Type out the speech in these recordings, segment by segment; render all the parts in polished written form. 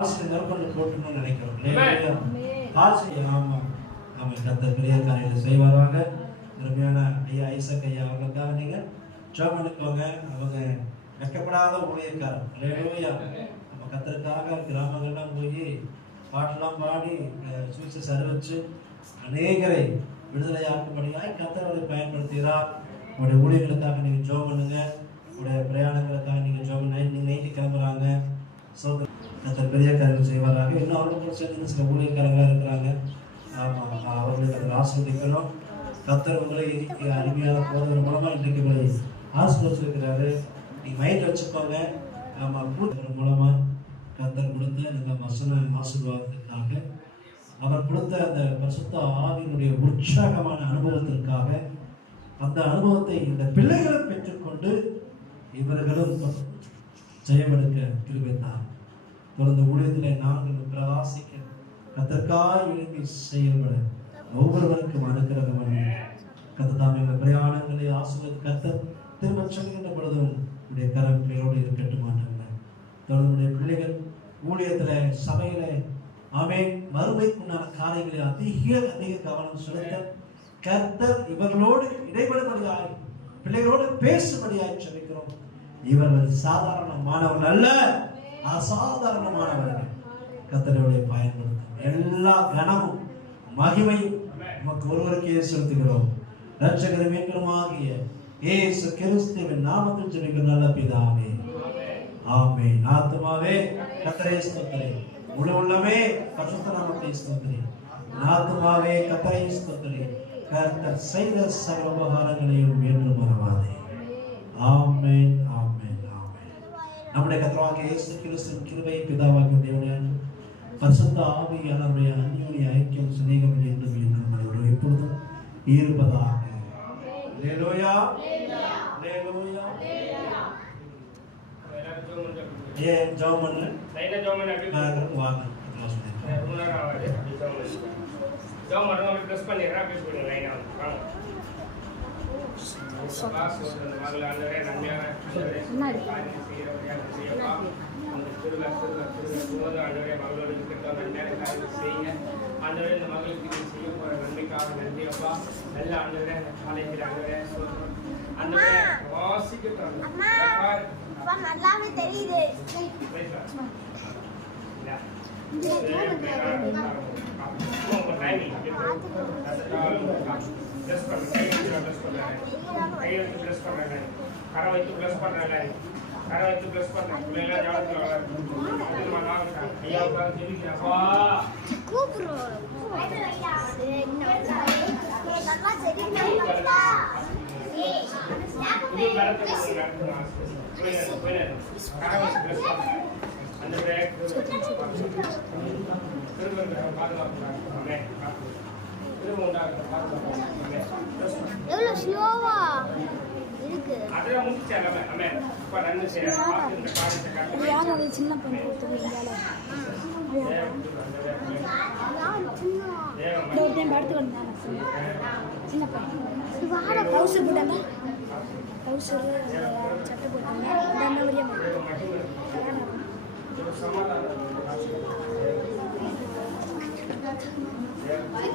நெருக்கொண்டு போட்டணும்னு நினைக்கிறோம். ஆமா ஆமா கர்த்தர் பெரிய காரியங்களை செய்வாராக. அருமையான ஐயா ஐசக் ஐயா அவங்களுக்காக நீங்க ஜெபம் பண்ணிக்கோங்க. அவங்க வெக்கப்படாத ஊழியக்காரர். அல்லேலூயா. நம்ம கர்த்தருக்காக கிராமங்கள்லாம் போய் பாட்டெல்லாம் பாடி சுவிசேஷம் அறிவிச்சு அநேகரை விடுதலையாக்கும்படியாய் கர்த்தர் அவரை பயன்படுத்துகிறார். உங்களுடைய ஊழியர்களுக்காக நீங்க ஜெபம் பண்ணுங்க. உங்களுடைய பிரயாணங்களுக்காக நீங்க ஜெபம் நைட்டு கிளம்புறாங்க. கர்த்தர் பெரிய காரியங்கள் செய்வாராக. இன்னும் அவர்களுக்கு சேர்ந்து சில ஊழியக்காரங்களாக இருக்கிறாங்க. ஆமாம், அவர்களுக்கு அதை ஆஸ்வதிக்கணும். கர்த்தர் உங்களை இன்னைக்கு அருமையான போதவர் மூலமாக இன்றைக்கு உங்களை ஆஸ்வதிச்சிருக்கிறாரு. நீங்கள் மைண்ட் வச்சுக்கோங்க. ஆமாம், கூடுதல் மூலமாக கர்த்தர் கொடுத்த இந்த வசன ஆசீர்வாதத்திற்காக, அவர் கொடுத்த அந்த பரிசுத்த ஆவியினுடைய உற்சாகமான அனுபவத்திற்காக, அந்த அனுபவத்தை இந்த பிள்ளைகளும் பெற்றுக்கொண்டு இவர்களும் ஜெயமெடுக்க கிருபைத்தார். தொடர்ந்து ஊழியத்திலே நாங்கள் பிரகாசிக்க கர்த்தருக்காய் எழுப்பி செயல்பட ஒவ்வொருவருக்கும் அனுக்கிரகம் கர்த்தர் எங்கள் பிரயாணங்களை ஆசிரியர் கர்த்தர் திரும்ப சொல்கின்ற பொழுதும் உடைய கரங்களோடு இருக்கட்டும். தொடர்புடைய பிள்ளைகள் ஊழியத்தில் சபையில மறுமைக்குண்டான காரியங்களில் அதிக கவனம் செலுத்த கர்த்தர் இவர்களோடு இடைபடும்படியாய் பிள்ளைகளோடு பேசும்படியாய் சொல்லிக்கிறோம். இவர்கள் சாதாரணமானவர்கள் அல்ல, அசாதாரணமானவர்கள். கர்த்தருடைய பயன்படுத்தும் எல்லா கனமும் மகிமையும் நமக்கு ஒருவருக்கே செலுத்துகிறோம். இரட்சகரும் மீட்பருமாகிய இயேசு கிறிஸ்துவின் நாமத்தில் ஜெபிக்கிற நல்ல பிதாவே, ஆமென். ஆத்துமாவே கர்த்தரை ஸ்தோத்திரி, முழு உள்ளமே பரிசுத்த நாமத்தை ஸ்தோத்திரி. ஆத்துமாவே கர்த்தரை ஸ்தோத்திரி, கர்த்தர் செய்த சகல உபகாரங்களையும் என்று மறவாதே. ஆமென், ஆமென், ஆமென். நம்முடைய கர்த்தராகிய இயேசு கிறிஸ்துவின் கிருபை, பிதாவாகிய தேவனுடைய பரிசுத்த ஆவியானவருடைய அந்யோன்ய ஐக்கியம் சிநேகம் என்றும் நம்மளோடு எப்பொழுதும் இருப்பதாக. அல்லேலூயா, அல்லேலூயா. ஏன் ஜெபம் பண்ணு? லைனா ஜெபம் பண்ணு. அப்படி வாங்க. மூணாவது ஆவாது. அப்படி ஜெபம் பண்ணு. ஜெபம் பண்ணுங்க. அப்படி ப்ளஸ் பண்ணிடுறேன். அப்படி போடுங்க. லைனா வாங்க. கிளாஸ் வந்து மகள ஆண்டவரே நன்மையான காரியம் செய்யறவரையாக செய்யப்பா. அந்த திருவிழா ஆண்டவரே மகளோடு இருக்கிற நன்மையான காரியம் செய்யுங்க. ஆண்டவரே இந்த மகளுக்கு செய்ய போற நன்மைக்காக நன்றியப்பா. நல்ல ஆண்டவரே அந்த காலேஜில் ஆண்டவரே ஆண்டவரே வாசிக்கிட்டு நல்லாவே தெரியுது. கரை வைத்து பிளஸ் பண்றேன். எவ்வளவு ஸ்லோவா இருக்கு. அதெல்லாம் முடிச்சு எல்லாமே அம்மே இப்ப ரன் செய்ய பாத்து இந்த காரியத்தை காட்டு. யாரோ ஒரு சின்ன பையன் போட்டுருக்காங்க. டோர்டன் படுத்து வந்தாங்க. சின்ன பையன் வாட பவுசர் போட்டாங்க. பவுசர் சட்டை போட்டாங்க. தண்ட வழியா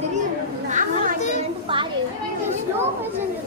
தெரியும். நான் வந்து பாரு ஸ்லோ பிரசன்ட்